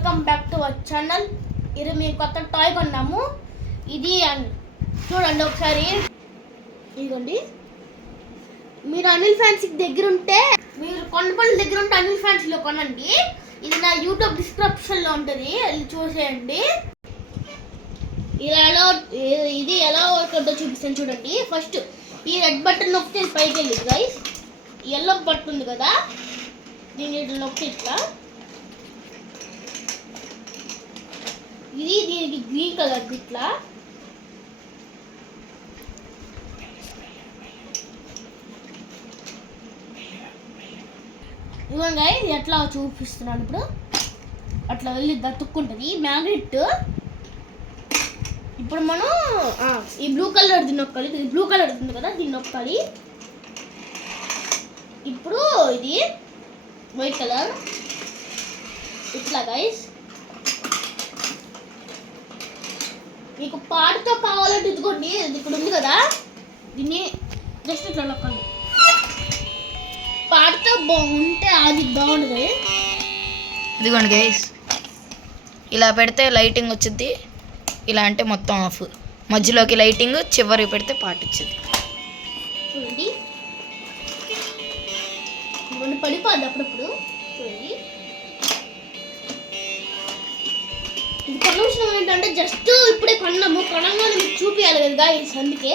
Welcome back to our channel. ఇది మేము కొత్త టాయ్ కొన్నాము. ఇది చూడండి ఒకసారి. ఇదిగోండి, మీరు అనిల్ ఫ్యాన్సీకి దగ్గర ఉంటే, మీరు కొండపల్లి దగ్గర ఉంటే అనిల్ ఫ్యాన్సీలో కొనండి. ఇది నా యూట్యూబ్ డిస్క్రిప్షన్లో ఉంటుంది, వెళ్ళి చూసేయండి. ఇది ఎలా వర్క్ అవుతుందో చూపిస్తాను చూడండి. ఫస్ట్ ఈ రెడ్ బటన్ నొక్కితే పైకి వెళ్ళింది గైస్. ఎల్లో బటన్ ఉంది కదా, దీన్ని ఇట్లా నొక్కి ఇట్లా, ఇది దీనికి గ్రీన్ కలర్ ఇట్లా, ఇవ్వండి ఎట్లా చూపిస్తున్నాను ఇప్పుడు. అట్లా వెళ్ళి దత్తుక్కుంటుంది మ్యాగ్నెట్. ఇప్పుడు మనం ఈ బ్లూ కలర్ దీన్ని నొక్కాలి. ఇది బ్లూ కలర్ ఉంది కదా, దీన్ని నొక్కాలి. ఇప్పుడు ఇది వైట్ కలర్ ఇట్లా గైస్. మీకు పాడుతో కావాలంటే ఇదిగోండి, ఇది ఇక్కడ ఉంది కదా, దీన్ని జస్ట్ ఇట్లా నొక్కండి. పాడుతో బాగుంటే అది బాగుంటుంది. ఇదిగోండి గైస్, ఇలా పెడితే లైటింగ్ వచ్చింది, ఇలా అంటే మొత్తం ఆఫ్, మధ్యలోకి లైటింగ్, చివరి పెడితే పాట వచ్చింది. చూడండి, పడిపోద్ది అప్పుడప్పుడు. చూడండి, ఇది కొనవసరం ఏంటంటే జస్ట్ ఇప్పుడే కొన్నాము, కొనగానే మీకు చూపించాలి కదా గైస్, అందుకే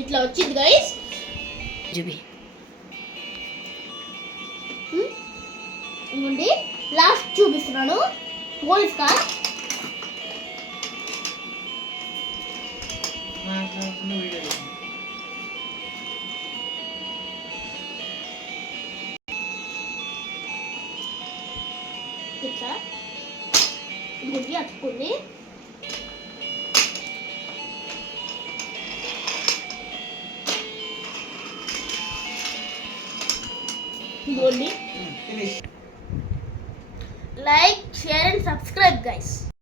ఇట్లా వచ్చింది గైస్. చూపి ఇవ్వండి, లాస్ట్ చూపిస్తున్నాను. పోలీస్ కార్ ఇట్లా ఇదిగోండి అతుక్కుంది. ఇదిగోండి, like, share and subscribe guys.